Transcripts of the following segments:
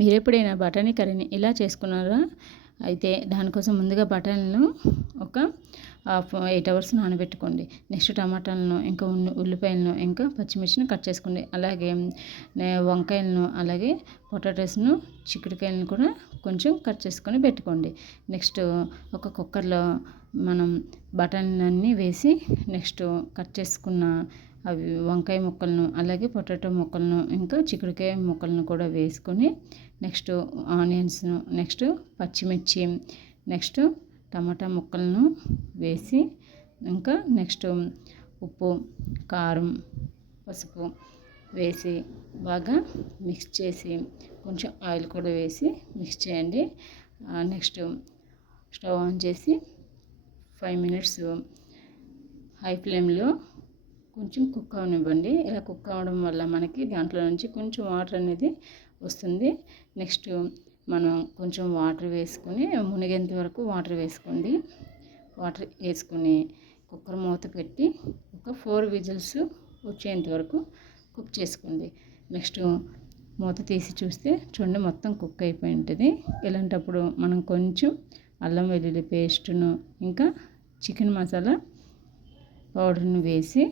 మీరెప్పుడైనా బఠానీ కర్రీని ఇలా చేసుకున్నారా? అయితే దానికోసం ముందుగా బఠానీలను ఒక 8 అవర్స్ నానబెట్టుకోండి. నెక్స్ట్ టమాటాలను, ఇంకా ఉల్లిపాయలను, ఇంకా పచ్చిమిర్చిని కట్ చేసుకోండి. అలాగే వంకాయలను, అలాగే పొటాటోస్ను, చిక్కుడుకాయలను కూడా కొంచెం కట్ చేసుకొని పెట్టుకోండి. నెక్స్ట్ ఒక కుక్కర్లో మనం బఠానీలన్నీ వేసి నెక్స్ట్ కట్ చేసుకున్న అవి వంకాయ ముక్కలను, అలాగే పొటాటో ముక్కలను, ఇంకా చిక్కుడుకాయ ముక్కలను కూడా వేసుకొని నెక్స్ట్ ఆనియన్స్ను, నెక్స్ట్ పచ్చిమిర్చి, నెక్స్ట్ టమాటా ముక్కలను వేసి ఇంకా నెక్స్ట్ ఉప్పు, కారం, పసుపు వేసి బాగా మిక్స్ చేసి కొంచెం ఆయిల్ కూడా వేసి మిక్స్ చేయండి. నెక్స్ట్ స్టవ్ ఆన్ చేసి 5 మినిట్స్ హై ఫ్లేమ్లో కొంచెం కుక్ అవనివ్వండి. ఇలా కుక్ అవ్వడం వల్ల మనకి దాంట్లో నుంచి కొంచెం వాటర్ అనేది వస్తుంది. నెక్స్ట్ మనం కొంచెం వాటర్ వేసుకొని మునిగేంత వరకు వాటర్ వేసుకోండి. వాటర్ వేసుకొని కుక్కర్ మూత పెట్టి ఒక 4 విజిల్స్ వచ్చేంత వరకు కుక్ చేసుకోండి. నెక్స్ట్ మూత తీసి చూస్తే చూడండి మొత్తం కుక్ అయిపోయి ఉంటుంది. ఇలాంటప్పుడు మనం కొంచెం అల్లం వెల్లుల్లి పేస్టును, ఇంకా చికెన్ మసాలా పౌడర్ను వేసి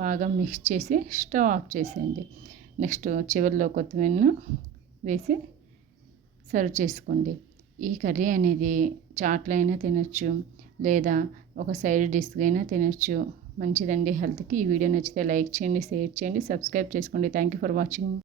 బాగా మిక్స్ చేసి స్టవ్ ఆఫ్ చేసేయండి. నెక్స్ట్ చివరిలో కొత్తిమీరను వేసి సర్వ్ చేసుకోండి. ఈ కర్రీ అనేది చాట్లో అయినా తినొచ్చు, లేదా ఒక సైడ్ డిష్గా అయినా తినొచ్చు. మంచిదండి హెల్త్కి. ఈ వీడియో నచ్చితే లైక్ చేయండి, షేర్ చేయండి, సబ్స్క్రైబ్ చేసుకోండి. Thank you for watching.